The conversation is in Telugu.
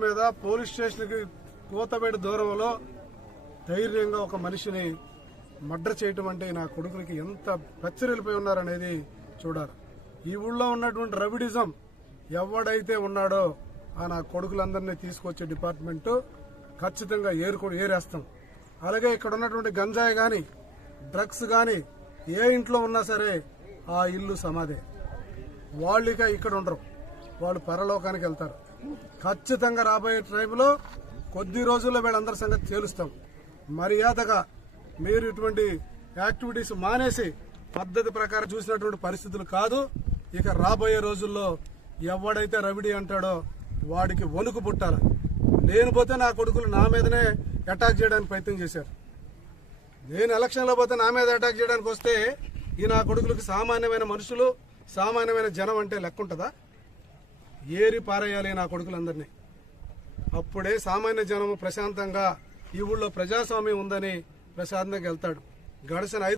మీద పోలీస్ స్టేషన్ కి కోతబేట దూరంలో ధైర్యంగా ఒక మనిషిని మర్డర్ చేయటం అంటే నా కొడుకులకి ఎంత పచ్చరిల్లిపోయి ఉన్నారనేది చూడాలి. ఈ ఊళ్ళో ఉన్నటువంటి రవిడిజం ఎవడైతే ఉన్నాడో ఆ నా కొడుకులందరినీ తీసుకొచ్చే డిపార్ట్మెంట్ ఖచ్చితంగా ఏరేస్తాం. అలాగే ఇక్కడ ఉన్నటువంటి గంజాయి గాని డ్రగ్స్ గాని ఏ ఇంట్లో ఉన్నా సరే ఆ ఇల్లు సమాధే. వాళ్ళిక ఇక్కడ ఉండరు, వాళ్ళు పరలోకానికి వెళ్తారు. ఖచ్చితంగా రాబోయే టైంలో కొద్ది రోజుల్లో వీళ్ళందరి సంగతి తేలుస్తాం. మర్యాదగా మీరు ఇటువంటి యాక్టివిటీస్ మానేసి పద్ధతి ప్రకారం చూసినటువంటి పరిస్థితులు కాదు. ఇక రాబోయే రోజుల్లో ఎవడైతే రవిడి అంటాడో వాడికి వణుకు పుట్టాలి. లేనిపోతే నా కొడుకులు నా మీదనే అటాక్ చేయడానికి ప్రయత్నం చేశారు. నేను ఎలక్షన్లో పోతే నా మీద అటాక్ చేయడానికి వస్తే ఈ నా కొడుకులకు సామాన్యమైన మనుషులు, సామాన్యమైన జనం అంటే లెక్క ఉంటుందా? ఏరి పారేయాలి నా కొడుకులందరినీ. అప్పుడే సామాన్య జనము ప్రశాంతంగా ఈ ఊళ్ళో ప్రజాస్వామ్యం ఉందని ప్రశాంతంగా వెళ్తాడు. గడిచిన